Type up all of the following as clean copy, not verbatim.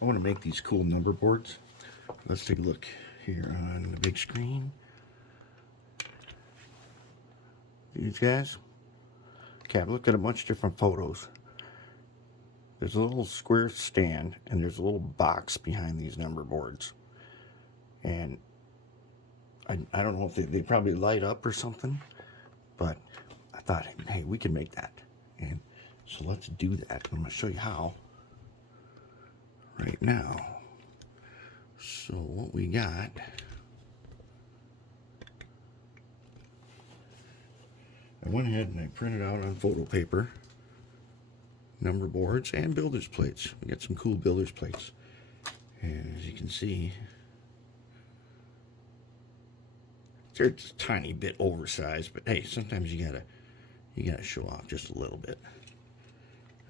I want to make these cool number boards. Let's take a look here on the big screen. These guys. Okay, I've looked at a bunch of different photos. There's a little square stand and there's a little box behind these number boards. And I don't know if they probably light up or something, but I thought, hey, we can make that. And so let's do that. I'm going to show you how right now. So what we got, I went ahead and I printed out on photo paper number boards and builder's plates. We got some cool builder's plates. And as you can see, they're just a tiny bit oversized, but hey, sometimes you gotta show off just a little bit.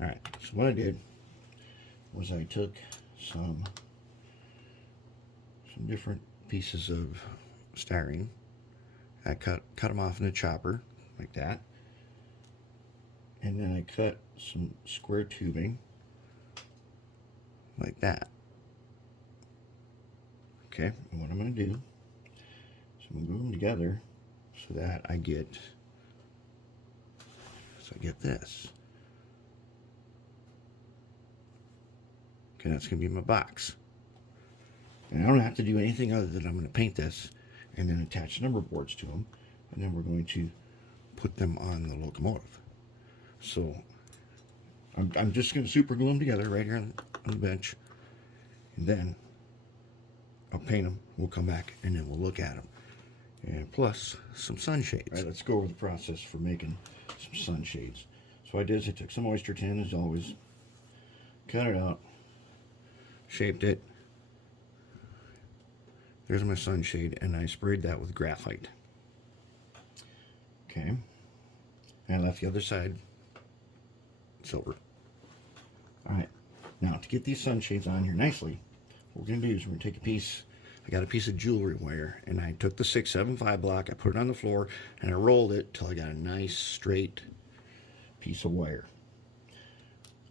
All right, so what I did was I took some different pieces of styrene. I cut them off in a chopper like that, and then I cut some square tubing like that. Okay, and what I'm going to do is I'm going to glue them together so that I get this. Okay, that's going to be my box. And I don't have to do anything other than I'm going to paint this and then attach number boards to them, and then we're going to put them on the locomotive. So I'm just going to super glue them together right here on the bench, and then I'll paint them. We'll come back and then we'll look at them, and plus some sunshades. All right, let's go over the process for making some sunshades. So what I did is I took some oyster tin, as always, cut it out, shaped it. There's my sunshade, and I sprayed that with graphite. Okay, and I left the other side silver. All right, now to get these sunshades on here nicely, what we're gonna do is we're gonna take a piece. I got a piece of jewelry wire, and I took the 675 block, I put it on the floor, and I rolled it till I got a nice straight piece of wire.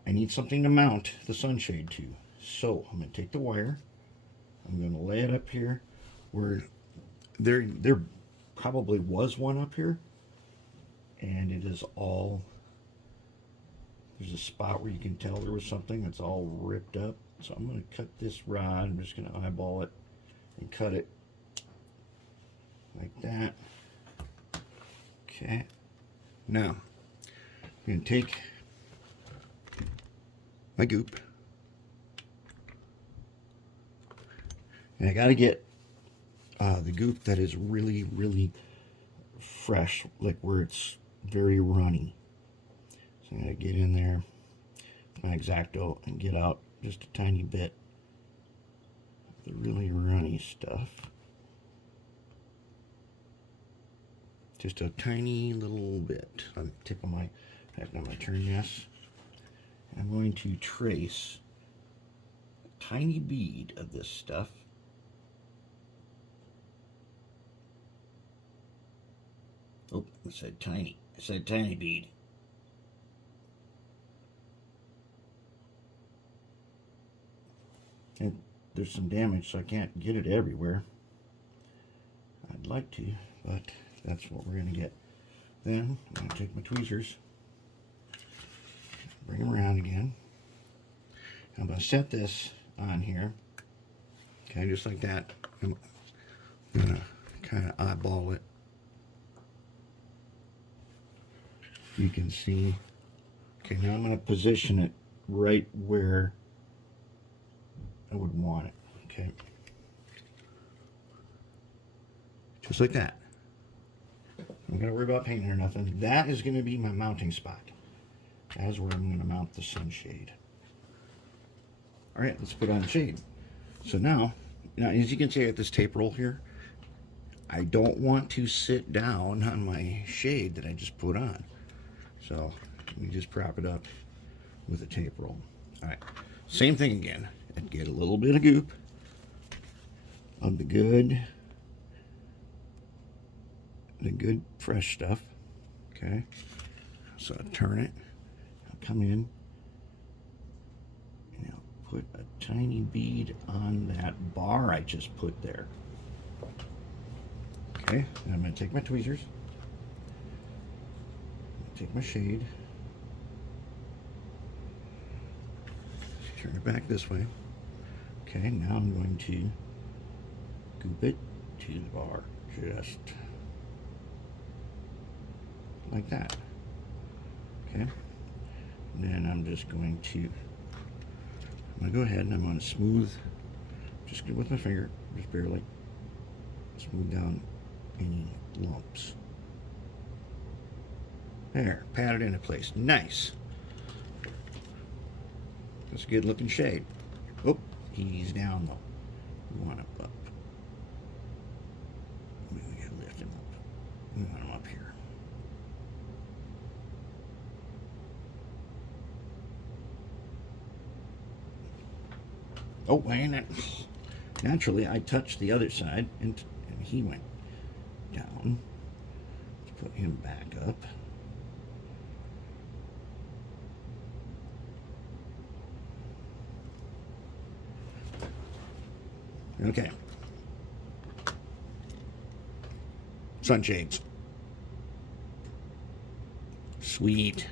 I need something to mount the sunshade to, so I'm gonna take the wire. I'm going to lay it up here where there probably was one up here, and it is all, there's a spot where you can tell there was something that's all ripped up. So I'm going to cut this rod. I'm just going to eyeball it and cut it like that. Okay. Now I'm going to take my goop. And I got to get the goop that is really, really fresh, like where it's very runny. So I'm going to get in there with my X-Acto and get out just a tiny bit of the really runny stuff. Just a tiny little bit on the tip of my, turn this. And I'm going to trace a tiny bead of this stuff. Oh, I said tiny. I said tiny bead. And there's some damage, so I can't get it everywhere. I'd like to, but that's what we're going to get. Then I'm going to take my tweezers, bring them around again. I'm going to set this on here. Okay, just like that. I'm going to kind of eyeball it. You can see. Okay, now I'm going to position it right where I would want it. Okay, just like that. I'm going to worry about painting or nothing. That is going to be my mounting spot. That is where I'm going to mount the sunshade. All right, let's put on the shade. So now, as you can see at this tape roll here, I don't want to sit down on my shade that I just put on. So we just prop it up with a tape roll. All right, same thing again. I'd get a little bit of goop of the good fresh stuff. Okay, so I turn it. I'll come in and I'll put a tiny bead on that bar I just put there. Okay, and I'm going to take my tweezers, take my shade, turn it back this way. Okay, now I'm going to goop it to the bar, just like that. Okay, and then I'm just going to go ahead and I'm going to smooth, just with my finger, just barely smooth down any lumps. There, pat it into place. Nice. That's a good looking shade. Oh, he's down though. We want him up. We gotta lift him up. We want him up here. Oh, and naturally I touched the other side and he went down. Let's put him back up. Okay. Sunshades. Sweet.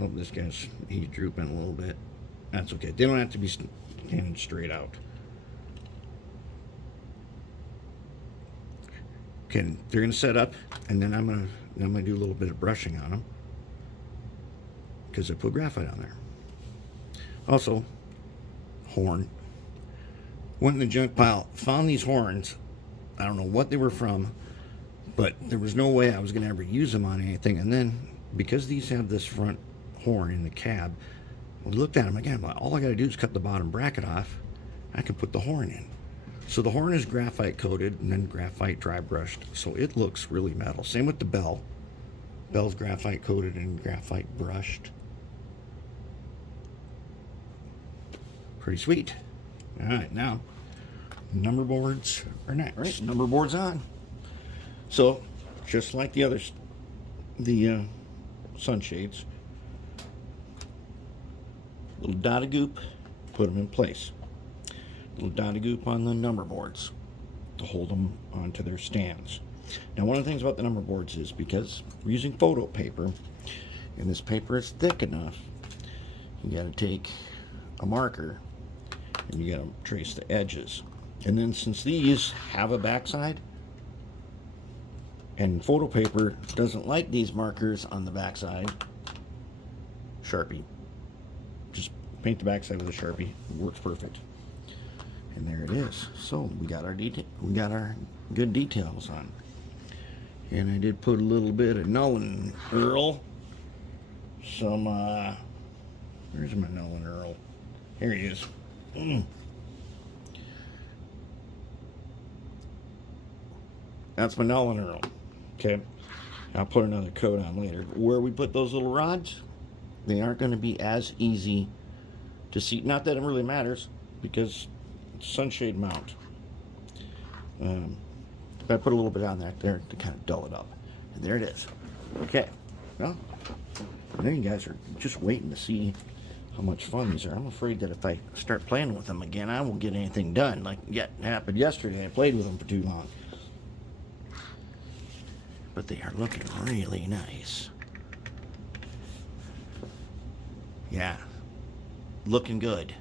Oh, this guy's, he's drooping a little bit. That's okay. They don't have to be standing straight out. Okay, they're gonna set up, and then I'm gonna do a little bit of brushing on them because I put graphite on there. Also, horn. Went in the junk pile, found these horns. I don't know what they were from, but there was no way I was gonna ever use them on anything. And then because these have this front horn in the cab, we looked at them again. Well, all I got to do is cut the bottom bracket off. I can put the horn in. So the horn is graphite coated and then graphite dry brushed, so it looks really metal. Same with the bell. Bell's graphite coated and graphite brushed. Pretty sweet. All right, now number boards are next. All right, number boards on. So just like the others, the sunshades. Little dot of goop, put them in place. Little dot of goop on the number boards to hold them onto their stands. Now, one of the things about the number boards is because we're using photo paper, and this paper is thick enough, you got to take a marker and you got to trace the edges. And then since these have a backside, and photo paper doesn't like these markers on the backside, Sharpie. Just paint the backside with a Sharpie. It works perfect. And there it is. So we got our good details on. And I did put a little bit of Null and Earl. Some where's my Null and Earl? Here he is. That's my Null and Earl. Okay. I'll put another coat on later. Where we put those little rods, they aren't going to be as easy to see. Not that it really matters, because it's sunshade mount. But I put a little bit on that there to kind of dull it up. And there it is. Okay. Well, there you guys are just waiting to see how much fun these are. I'm afraid that if I start playing with them again, I won't get anything done. Like it happened yesterday. I played with them for too long. But they are looking really nice. Yeah, looking good.